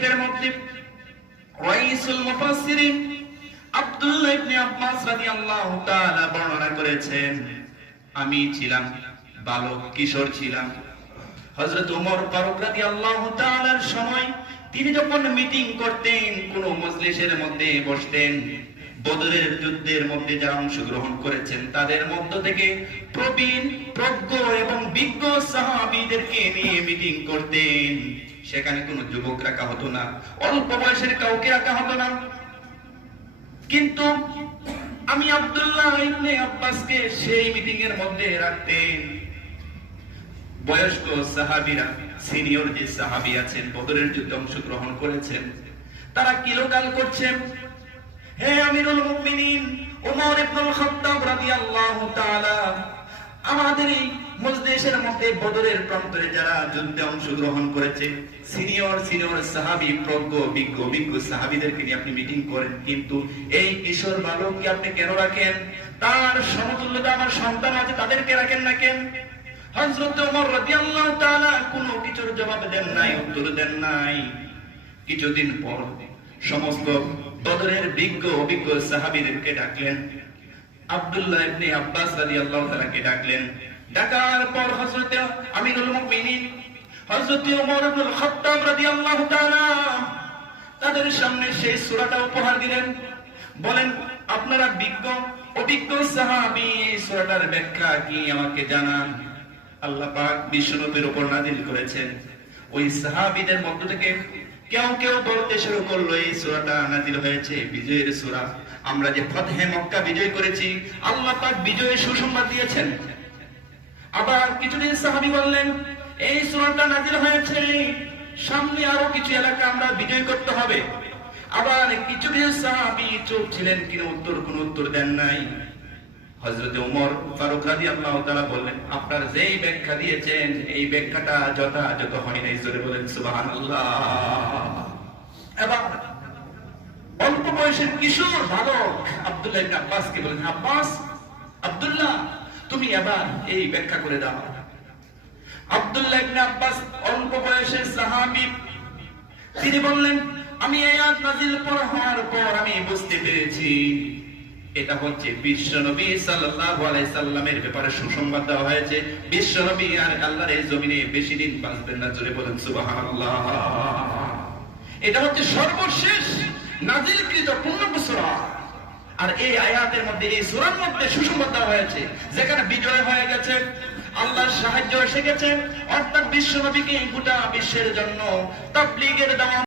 শরীফের মধ্যে রাইসুল মুফাসসিরিন আব্দুল্লাহ ইবনে আব্বাস রাদিয়াল্লাহু তাআলা বর্ণনা করেছেন, আমি ছিলাম বালক, কিশোর ছিলাম। হযরত ওমর ফারুক রাদিয়াল্লাহু তাআলার সময় তিনি যখন মিটিং করতেন, কোন মজলিসের মধ্যে বসতেন, বদরের যুদ্ধের মধ্যে যারা অংশগ্রহণ করেছেন তাদের মধ্য থেকে প্রবীণ, প্রজ্ঞ এবং বিজ্ঞ সাহাবীদেরকে নিয়ে মিটিং করতেন। সেখানে কোনো যুবক রাখা হতো না, অল্প বয়সের কাউকে রাখা হতো না। কিন্তু আমি আব্দুল্লাহ ইবনে আব্বাসকে সেই মিটিং এর মধ্যে রাখতেন। বয়স্ক সাহাবীরা, সিনিয়র যে সাহাবী আছেন, বদরের যুদ্ধে অংশগ্রহণ করেছেন, তারা কিলোকাল করছেন, হে আমিরুল মুমিনিন ওমর ইবনুল খাত্তাব রাদিয়াল্লাহু তাআলা, আমাদের এই মজলিসের মধ্যে বদরের প্রান্তরে যারা যুদ্ধে অংশগ্রহণ করেছে, সিনিয়র সাহাবী, প্রজ্ঞ, বিজ্ঞ সাহাবীদেরকে নিয়ে আপনি মিটিং করেন, কিন্তু এই কিশোর বালককে আপনি কেন রাখেন? তার সমতুল্যতা আমার সন্তান আছে, তাদেরকে রাখেন না কেন? হযরত ওমর রাদিয়াল্লাহু তাআলা কোনো কিছুর জবাব দেন নাই, উত্তর দেন নাই। কিছুদিন পর সমস্ত বদরের অভিজ্ঞ সাহাবীদেরকে ডাকলেন। আব্দুল্লাহ ইবনে আব্বাস রাদিয়াল্লাহু তাআলাকে ডাকলেন। ডাকার পর হযরত আমিরুল মুমিনিন হযরত ওমর ইবনুল খাত্তাব রাদিয়াল্লাহু তাআলা তাদের সামনে সেই সূরাটা উপহার দিলেন। বলেন, আপনারা অভিজ্ঞ সাহাবী, এই সূরাটার ব্যাখ্যা কি আমাকে জানান। আল্লাহ পাক বিশ্বনবীর উপর নাযিল করেছেন। ওই সাহাবীদের মধ্য থেকে কেউ বলতে শুরু করলো, এই সূরাটা নাযিল হয়েছে বিজয়ের সূরা। আমরা যে ফতহে মক্কা বিজয় করেছি, আল্লাহ পাক বিজয়ের সুসংবাদ দিয়েছেন। আবার কিছুদিন সাহাবী বললেন, এই সূরাটা নাযিল হয়েছে সামনে আরো কিছু এলাকা আমরা বিজয় করতে হবে। আবার কিছুদিন সাহাবী চুপ ছিলেন, কোনো উত্তর দেন নাই। হযরত ওমর ফারুক রাদিয়াল্লাহু তাআলা বললেন, আপনারা যেই ব্যাখ্যা দিয়েছেন এই ব্যাখ্যাটা যথাযথ হয় নাই। জোরে বলেন সুবহানাল্লাহ। এবার অল্প বয়সের কিশোর বালক আব্দুল্লাহ ইবনে আব্বাসকে বলেন, আব্দুল্লাহ তুমি এবার এই ব্যাখ্যা করে দাও। আব্দুল্লাহ ইবনে আব্বাস অল্প বয়সের সাহাবী, তিনি বললেন, আমি এই আয়াত নাযিল হওয়ার পর আমি বুঝতে পেরেছি এটা হচ্ছে বিশ্বনবী সাল্লাল্লাহু আলাইহি সাল্লামের ব্যাপারে সুসংবাদ দেওয়া হয়েছে। বিশ্বনবী আর আল্লাহর এই জমিনে বেশি দিন বাঁচবেন না। জোরে বলেন সুবহানাল্লাহ। এটা হচ্ছে সর্বশেষ নাযিলকৃত পূর্ণ সূরা। আর এই আয়াতের মধ্যে, এই সূরার মধ্যে সুসংবাদ দেওয়া হয়েছে, যেখানে বিজয় হয়ে গেছে, আল্লাহর সাহায্য এসে গেছে, অর্থাৎ বিশ্বনবীকে গোটা বিশ্বের জন্য তাবলীগের দাওয়াত